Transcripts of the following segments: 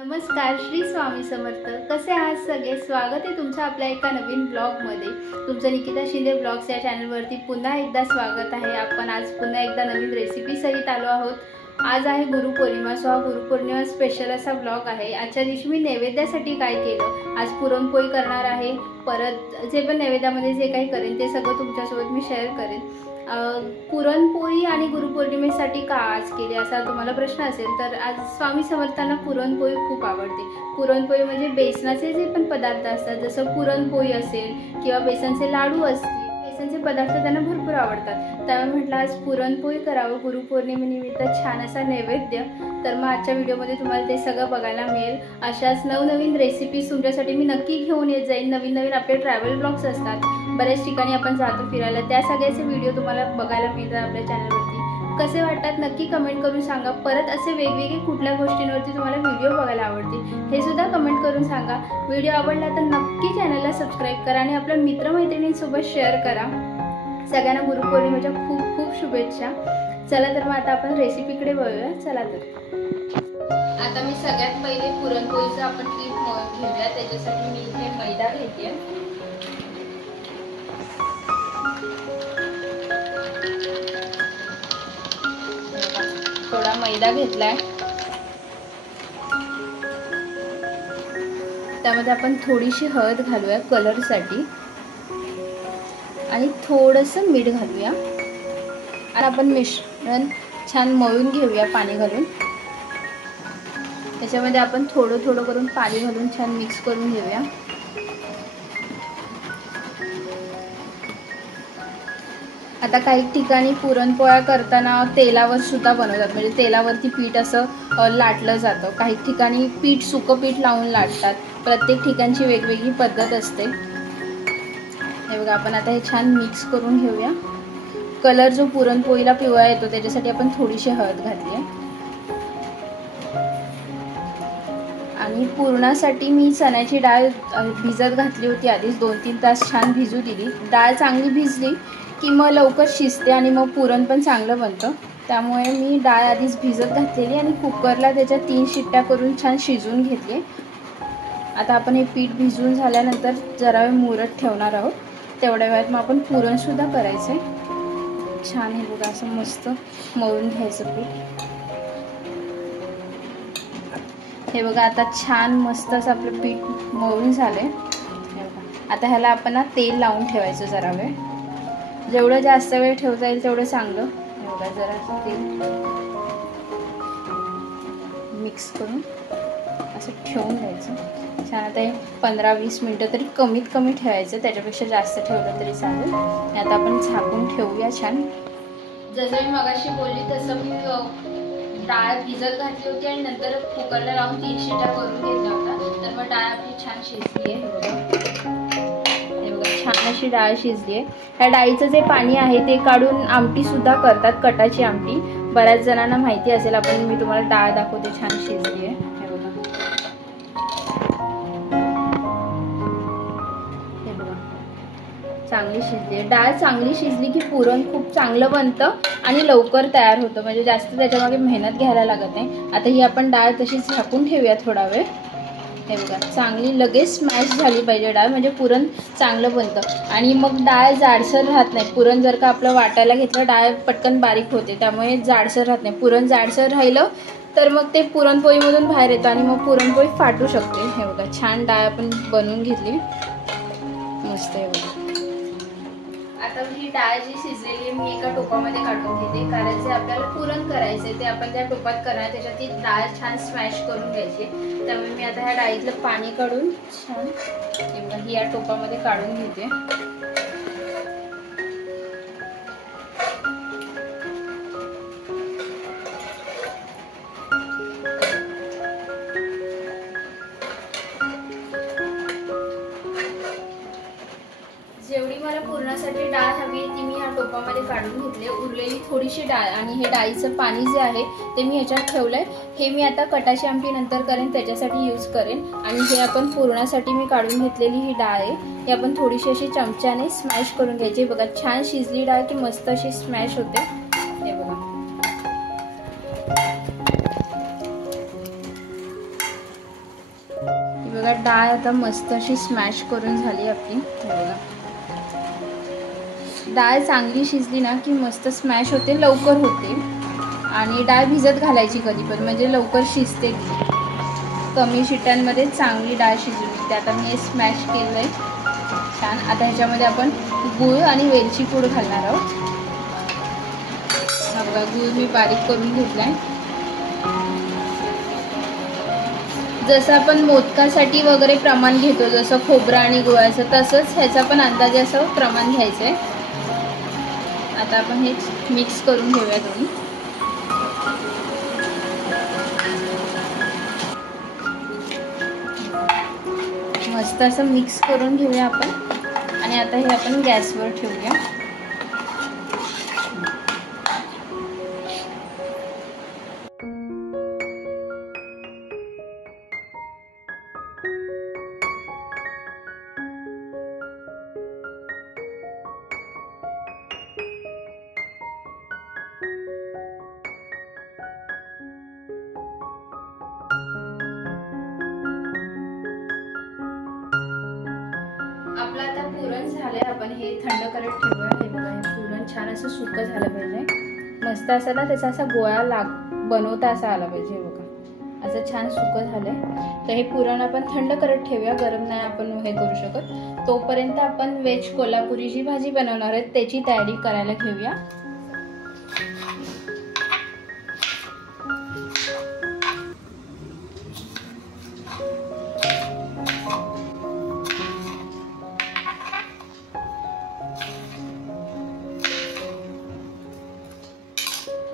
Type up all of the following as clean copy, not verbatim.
नमस्कार, श्री स्वामी समर्थ. कसे आहात सगळे? स्वागत आहे तुमचं आपल्या एका नवीन ब्लॉगमध्ये. तुमचं निकिता शिंदे ब्लॉग्स या चॅनलवरती पुन्हा एकदा स्वागत आहे. आपण आज पुन्हा एकदा नवीन रेसिपी सहित आलो आहोत. आज आहे गुरुपौर्णिमा. सो हा गुरुपौर्णिमा स्पेशल असा ब्लॉग आहे. आजच्या दिवशी मी नैवेद्यासाठी काय केलं, आज पुरणपोळी करणार आहे. परत जे पण नैवेद्यामध्ये जे काही करेन ते सगळं तुमच्यासोबत मी शेअर करेन. पुरणपोळी आणि गुरुपौर्णिमेसाठी का आज केली असा तुम्हाला प्रश्न असेल तर आज स्वामी समर्थांना पुरणपोळी खूप आवडते. पुरणपोळी म्हणजे बेसनाचे जे पण पदार्थ असतात, जसं पुरणपोळी असेल किंवा बेसनचे लाडू असतील, बेसनचे पदार्थ त्यांना भरपूर आवडतात. त्यामुळे म्हटलं आज पुरणपोळी करावं गुरुपौर्णिमेनिमित्त छान असा नैवेद्य. तर मग आजच्या व्हिडिओमध्ये तुम्हाला ते सगळं बघायला मिळेल. अशाच नवनवीन रेसिपीज तुमच्यासाठी मी नक्की घेऊन येत जाईन. नवीन नवीन आपले ट्रॅव्हल ब्लॉग्स असतात, बऱ्याच ठिकाणी आपण जातो फिरायला, त्या सगळ्याचे व्हिडिओ तुम्हाला बघायला मिळतात आपल्या चॅनलवरती. कसे वाटतात नक्की कमेंट करून सांगा. परत असे वेगवेगळे कुठल्या गोष्टींवरती तुम्हाला व्हिडिओ बघायला आवडतील हे सुद्धा कमेंट करून सांगा. व्हिडिओ आवडला तर नक्की चॅनलला सबस्क्राईब करा आणि आपल्या मित्रमैत्रिणींसोबत शेअर करा. सगळ्यांना गुरुपौर्णिमेच्या खूप खूप शुभेच्छा. चला तर मग आता आपण रेसिपीकडे वळूया. चला तर आता मी सगळ्यात पहिले पुरणपोळीचं आपण पीठ मळून घेऊया. त्याच्यासाठी मी इथे मैदा घेते. थोडा मैदा घेतलाय. त्यामध्ये आपण थोडीशी हळद घालूया कलरसाठी आणि थोडंसं मीठ घालूया आणि आपण मिश्रण छान मळून घेऊया पाणी घालून. त्याच्यामध्ये आपण थोडं थोडं करून पाणी घालून छान मिक्स करून घेऊया. आता काही ठिकाणी पुरणपोळ्या करताना तेलावर सुद्धा बनवतात, म्हणजे तेलावरती पीठ असं लाटलं जातं. काही ठिकाणी पीठ सुकं पीठ लावून लाटतात. प्रत्येक ठिकाणची वेगवेगळी पद्धत असते. हे बघा, आपण आता हे छान मिक्स करून घेऊया. कलर जो पुरणपोळीला पिवळा येतो त्याच्यासाठी आपण थोडीशी हळद घातली आहे. आणि पुरणासाठी मी चण्याची डाळ भिजत घातली होती आधीच, 2-3 तास छान भिजू दिली. डाळ चांगली भिजली की मग लवकर शिजते आणि मग पुरण पण चांगलं बनतं. त्यामुळे मी डाळ आधीच भिजत घातलेली आणि कुकरला त्याच्या 3 शिट्ट्या करून छान शिजवून घेतले. आता आपण हे पीठ भिजवून झाल्यानंतर जरा वेळ मुरत ठेवणार आहोत. तेवढ्या वेळात मग आपण पुरणसुद्धा करायचं आहे. छान हे बघा असं मस्त मळून घ्यायचं पीठ. हे बघा आता छान मस्त असं आपलं पीठ मळून झालंय. हे बघा, आता ह्याला आपण तेल लावून ठेवायचं जरा वेळ. जेवढं जास्त वेळ ठेवता येईल तेवढं चांगलं. हे बघा, जरा तेल मिक्स करून असं ठेवून द्यायचं छान. आता हे 15-20 मिनटं तरी कमीत कमी ठेवायचं, त्याच्यापेक्षा जास्त ठेवलं तरी चालेल. आता आपण झाकून ठेवूया छान. जसं मी मगाशी बोलली तसं मी डाळ भिजत घातली होती आणि नंतर कुकरला लावून 3 शिट्ट्या करून घेतल्या होत्या. तर मग डाळ आपली छान शिजली आहे. हे बघा, छान अशी डाळ शिजली आहे. ह्या डाळीचं जे पाणी आहे ते काढून आमटी सुद्धा करतात, कटाची आमटी. बऱ्याच जणांना माहिती असेल. मी तुम्हाला डाळ दाखवते, छान शिजली आहे. चांगली शिजली आहे डाळ. चांगली शिजली की पुरण खूप चांगलं बनतं आणि लवकर तयार होतं, म्हणजे जास्त त्याच्यामागे मेहनत घ्यायला लागत नाही. आता ही आपण डाळ तशीच झाकून ठेवूया थोडा वेळ. हे बघा, चांगली लगेच स्मॅश झाली पाहिजे डाळ, म्हणजे पुरण चांगलं बनतं. आणि मग डाळ जाडसर राहत नाही. पुरण जर का आपलं वाटायला घेतलं, डाळ पटकन बारीक होते, त्यामुळे जाडसर राहत नाही. पुरण जाडसर राहिलं तर मग ते पुरणपोळीमधून बाहेर येतं आणि मग पुरणपोळी फाटू शकते. हे बघा, छान डाळ आपण बनवून घेतली मस्त. हे बघा, आता ही डाळ जी शिजलेली आहे मी एका टोपामध्ये काढून घेते, कारण जे आपल्याला पुरण करायचे ते आपण त्या टोपात करणार. त्याच्यात ती डाळ छान स्मॅश करून घ्यायची. त्यामुळे मी आता ह्या डाळीतलं पाणी काढून छान ही या टोपामध्ये काढून घेते. जेवढी मला पुरणासाठी डाळ हवी ती मी ह्या टोपामध्ये काढून घेतली. उरलेली थोडीशी डाळ आणि हे डाळीचं पाणी जे आहे ते मी ह्याच्यात ठेवलंय. हे मी आता कटाची आमटी नंतर करेन, त्याच्यासाठी यूज करेन. आणि हे आपण पुरणासाठी मी काढून घेतलेली ही डाळ आहे, ही आपण थोडीशी अशी चमच्याने स्मॅश करून घ्यायची. बघा, छान शिजली डाळ की मस्त अशी स्मॅश होते. हे बघा, बघा डाळ आता मस्त अशी स्मॅश करून झाली आपली. बघा डाळ चांगली शिजली ना की मस्त स्मॅश होते, लवकर होते. आणि डाळ भिजत घालायची कधी पण, म्हणजे लवकर शिजते. कमी शिट्ट्यांमध्ये चांगली डाळ शिजवली. ते आता मी हे स्मॅश केलं आहे छान. आता ह्याच्यामध्ये आपण गूळ आणि वेलची पूड घालणार आहोत. हा बघा गूळ मी बारीक करून घेतला आहे. जसं आपण मोदकासाठी वगैरे प्रमाण घेतो, जसं खोबरं आणि गुळाचं, तसंच ह्याचा पण अंदाजे असं प्रमाण घ्यायचं आहे. आता आपण हे मिक्स करून घेऊया दोन्ही. मस्त असं मिक्स करून घेऊया आपण. आणि आता हे आपण गॅसवर ठेवूया. आपलं आता पुरण झालंय. आपण हे थंड करत ठेवूया. हे बघा हे पुरण छान असं सुकं झालं पाहिजे. मस्त असं ना त्याचा असा गोळा बनवता असा आला पाहिजे. बघा असं छान सुकं झालंय. तर हे पुरण आपण थंड करत ठेवूया, गरम नाही आपण हे करू शकत. तोपर्यंत आपण व्हेज कोल्हापुरी जी भाजी बनवणार आहे त्याची तयारी करायला घेऊया.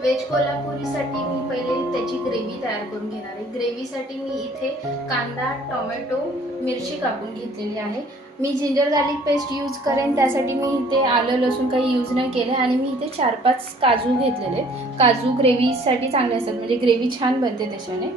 व्हेज कोल्हापुरीसाठी मी पहिले त्याची ग्रेव्ही तयार करून घेणार आहे. ग्रेव्हीसाठी मी इथे कांदा, टोमॅटो, मिरची कापून घेतलेली आहे. मी जिंजर गार्लिक पेस्ट यूज करेन, त्यासाठी मी इथे आलं लसूण काही यूज नाही केले. आणि मी इथे 4-5 काजू घेतलेले. काजू ग्रेव्हीसाठी चांगले असतात, म्हणजे ग्रेव्ही छान बनते त्याच्याने.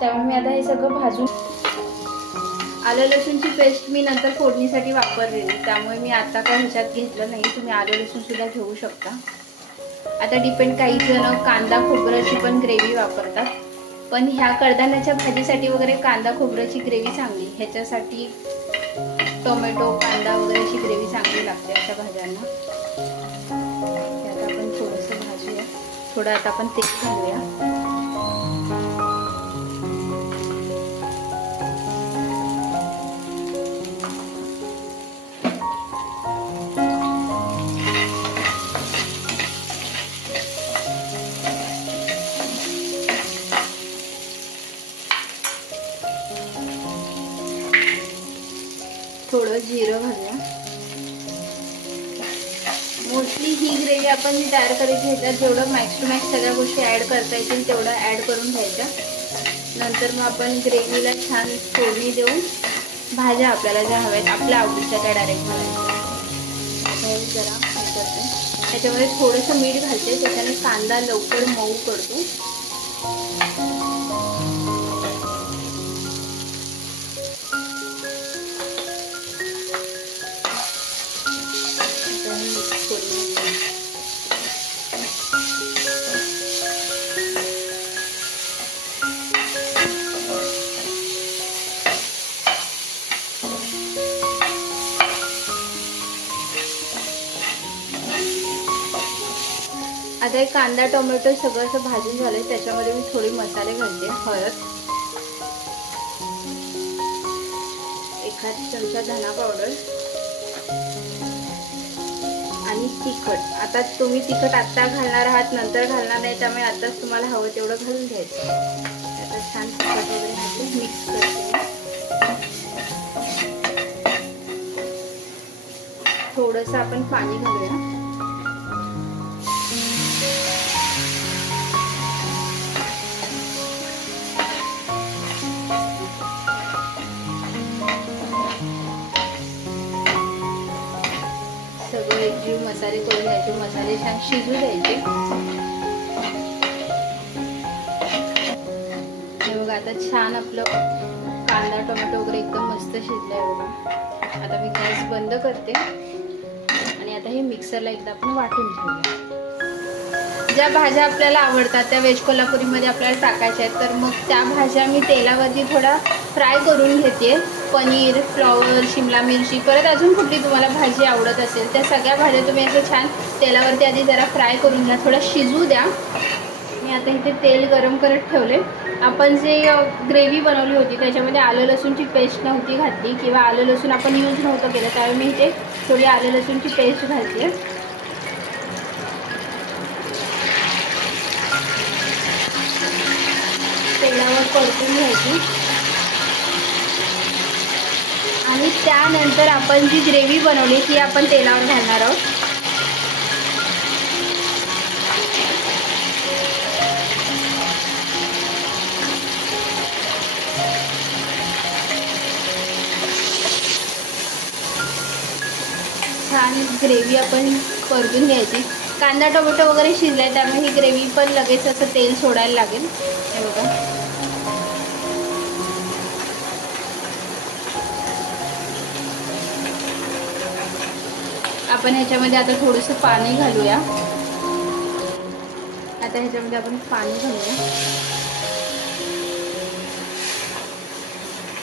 त्यामुळे मी आता हे सगळं भाजून, आलं लसूणची पेस्ट मी नंतर फोडणीसाठी वापरलेली, त्यामुळे मी आता काय ह्याच्यात घेतलं नाही. तुम्ही आलं लसूण सुद्धा घेऊ शकता. आता डिपेंड, काही जण कांदा खोबऱ्याची पण ग्रेव्ही वापरतात, पण ह्या कडधान्याच्या भाजीसाठी वगैरे कांदा खोबऱ्याची ग्रेव्ही चांगली. ह्याच्यासाठी टोमॅटो कांदा वगैरेची ग्रेव्ही चांगली लागते अशा भाज्यांना. आता आपण थोडंसं भाजूया. थोडं आता आपण तेल घालूया. थोडं जिरं घालूया. मोस्टली ही ग्रेव्ही आपण तयार करायची, ह्याच्यात जेवढं मॅक्स टू मॅक्स सगळ्या गोष्टी ॲड करता येतील तेवढं ॲड करून घ्यायच्या. नंतर मग आपण ग्रेव्हीला छान फोडणी देऊन भाज्या आपल्याला ज्या हव्यात आपल्या आवडीच्या त्या डायरेक्ट घालायच्या. आता जरा हे करते, त्याच्यामध्ये थोडंसं मीठ घालते, त्याच्याने कांदा लवकर मऊ पडतो. आता कांदा टोमॅटो सगळं असं भाजून झालंय. त्याच्यामध्ये मी थोडे मसाले घालते. हळद, 1 चमचा धना पावडर आणि तिखट. आता तुम्ही तिखट आत्ता घालणार आहात, नंतर घालणार नाही, त्यामुळे आत्ताच तुम्हाला हवं तेवढं घालून घ्यायचं. आता छान तिखट वगैरे घालून मिक्स करते. थोडंसं आपण पाणी घालूया. सगळं एकजीव मसाले करून घ्यायचे. मसाले छान शिजू द्यायचे. हे बघा आता छान आपलं कांदा टोमॅटो वगैरे एकदम मस्त शिजलंय बघा. आता मी गॅस बंद करते आणि आता हे मिक्सरला एकदा आपण वाटून घेऊया. ज्या भाज्या आपल्याला आवडतात त्या व्हेज कोल्हापुरीमध्ये आपल्याला टाकायच्या आहेत, तर मग त्या भाज्या मी तेलावरती थोडा फ्राय करून घेते. पनीर, फ्लॉवर, शिमला मिरची, परत अजून कुठली तुम्हाला भाजी आवडत असेल त्या सगळ्या भाज्या तुम्ही असं छान तेलावरती आधी जरा फ्राय करून घ्या, थोडं शिजू द्या. मी आता इथे तेल गरम करत ठेवले. आपण जे ग्रेव्ही बनवली होती त्याच्यामध्ये आलं लसूणची पेस्ट नव्हती घातली किंवा आलं लसूण आपण यूज नव्हतं केलं, त्यावेळी मी इथे थोडी आलं लसूणची पेस्ट घालते. तेलावर परतून घ्यायची आणि त्यानंतर आपण जी ग्रेव्ही बनवली ती आपण तेलावर घालणार आहोत. छान ग्रेव्ही आपण परतून घ्यायची. कांदा टोमॅटो वगैरे शिजलाय त्यामुळे ही ग्रेव्ही पण लगेच असं तेल सोडायला लागेल. हे बघा, आपण ह्याच्यामध्ये आता थोडंसं पाणी घालूया. आता ह्याच्यामध्ये आपण पाणी घालूया,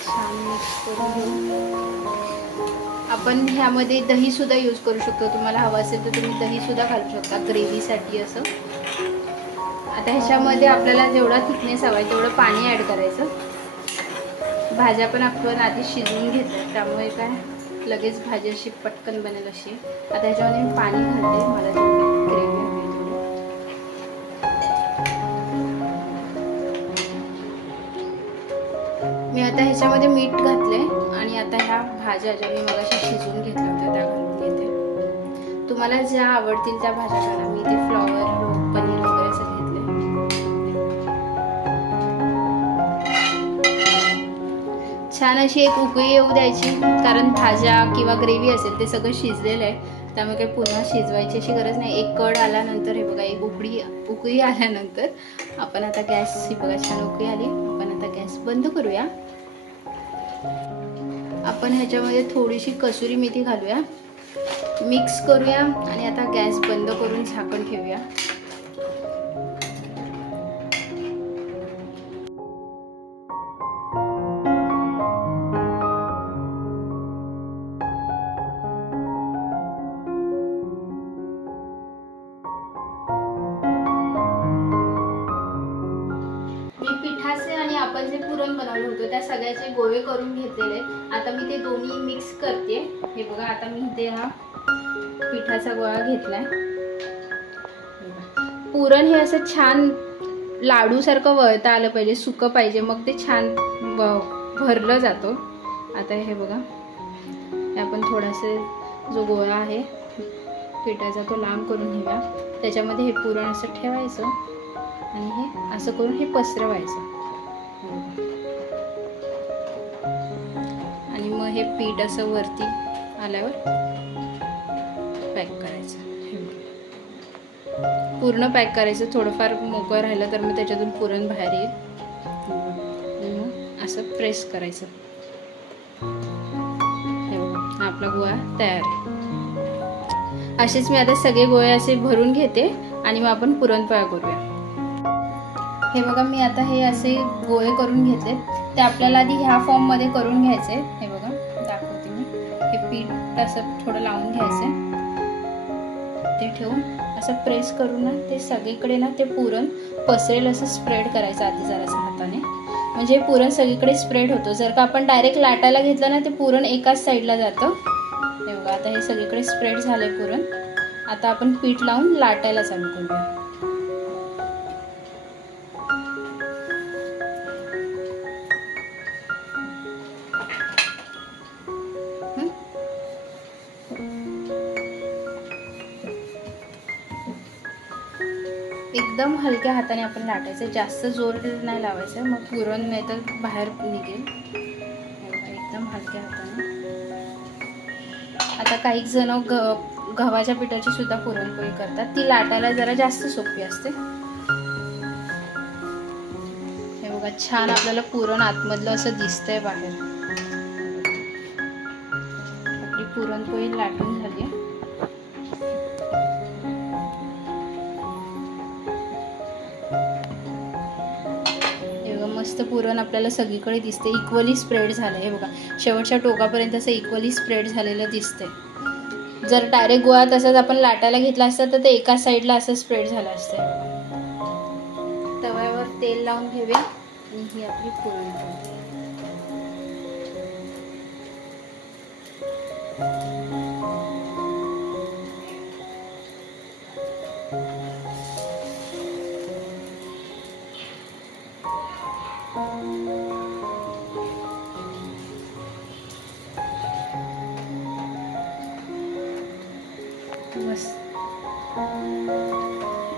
छान मिक्स करून घेऊ. आपण ह्यामध्ये दही सुद्धा यूज करू शकतो, तुम्हाला हवं असेल तर तुम्ही दही सुद्धा घालू शकता ग्रेव्हीसाठी असं. आता ह्याच्यामध्ये आपल्याला जेवढा थिकनेस हवा आहे तेवढं पाणी ॲड करायचं. भाज्या पण आपण आधी शिजवून घेतल्या त्यामुळे काय लगेच भाजी अशी पटकन बनेल अशी. आता ह्याच्यामध्ये मी पाणी घालते, मला जेवढी ग्रेव्ही हवी तेवढी. मी आता ह्याच्यामध्ये मीठ घातले आणि आता ह्या भाज्या ज्या मी मगाशी शिजवून घेतल्या होत्या त्या घालून घेते. तुम्हाला ज्या आवडतील त्या भाज्या घाला. मी इथे फ्लॉवर, पनीर वगैरे असं घेतले. छान अशी एक उकळी येऊ द्यायची, कारण भाज्या किंवा ग्रेव्ही असेल ते सगळं शिजलेलं आहे त्यामुळे काही पुन्हा शिजवायची अशी गरज नाही. एक कड आल्यानंतर हे बघा, एक उकळी आल्यानंतर आपण आता गॅस, ही बघा छान उकळी आली, आपण आता गॅस बंद करूया. आपण ह्याच्यामध्ये थोडीशी कसुरी मेथी घालूया, मिक्स करूया आणि आता गॅस बंद करून झाकण ठेवूया. आपण जे पुरण बनवलं होतं त्या सगळ्याचे गोळे करून घेतलेले. आता मी ते दोन्ही मिक्स करते. हे बघा, आता मी इथे हा पिठाचा गोळा घेतलाय. पुरण हे असं छान लाडू सारखं वळता आलं पाहिजे, सुकं पाहिजे, मग ते छान भरलं जातो. आता हे बघा, हे आपण थोडासा जो गोळा आहे पिठाचा तो लांब करून घेऊया. त्याच्यामध्ये हे पुरण असं ठेवायचं आणि हे असं करून हे पसरवायचं आणि मग हे पीठ असं वरती आल्यावर पॅक करायचं. पूर्ण पॅक करायचं, थोडंफार मोकळं राहिलं तर मग त्याच्यातून पुरण बाहेर येईल. मग असं प्रेस करायचं. हे बघा, आपला गोळा तयार आहे. असेच मी आता सगळे गोळे असे भरून घेते आणि मग आपण पुरणपोळ्या करूया. हे बघा, मी आता हे असे गोळे करून घेतले. ते आपल्याला आधी ह्या फॉर्ममध्ये करून घ्यायचे. हे बघा, दाखवते मी. हे पीठ असं थोडं लावून घ्यायचं, ते ठेवून असं प्रेस करून ना ते सगळीकडे ना ते पुरण पसरेल असं स्प्रेड करायचं आधी जरासं हाताने, म्हणजे पुरण सगळीकडे स्प्रेड होतं. जर का आपण डायरेक्ट लाटायला घेतलं ना ते पुरण एकाच साईडला जातं. हे बघा, आता हे सगळीकडे स्प्रेड झालंय पुरण. आता आपण पीठ लावून लाटायला चालू करूया. एकदम हलक्या हाताने आपण लाटायचं, जास्त जोर नाही लावायचं, मग पुरण नाही तर बाहेर निघेल. एकदम हलक्या हाताने. आता काही जण गव्हाच्या पिठाची सुद्धा पुरणपोळी करतात, ती लाटायला जरा जास्त सोपी असते. हे बघा, छान आपल्याला पुरण आतमधलं असं दिसतंय बाहेर. आपली पुरणपोळी लाटून झाली. मस्त पुरण आपल्याला सगळीकडे दिसते, इक्वली स्प्रेड झालं आहे बघा. शेवटच्या टोकापर्यंत असं इक्वली स्प्रेड झालेलं दिसते. जर डायरेक्ट गोळा तसंच आपण लाटायला घेतला असता तर ते एका साईडला असं स्प्रेड झालं असतं. तव्यावर तेल लावून घेऊया आणि ही आपली पुरणपोळी.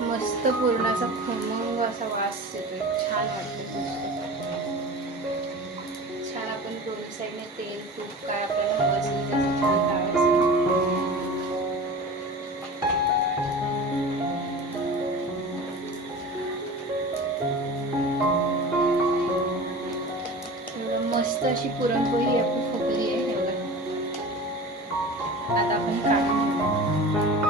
मस्त पुरणाचा खमंग असा वास येतोय, छान वाटतं. छान आपण दोन्ही साईडने तेल तूप काय आपल्याला हवं असेल त्याचं छान टाळायचं. मस्त अशी पुरणपोळी आपली फुगली आहे. आता आपण काढून घेऊ.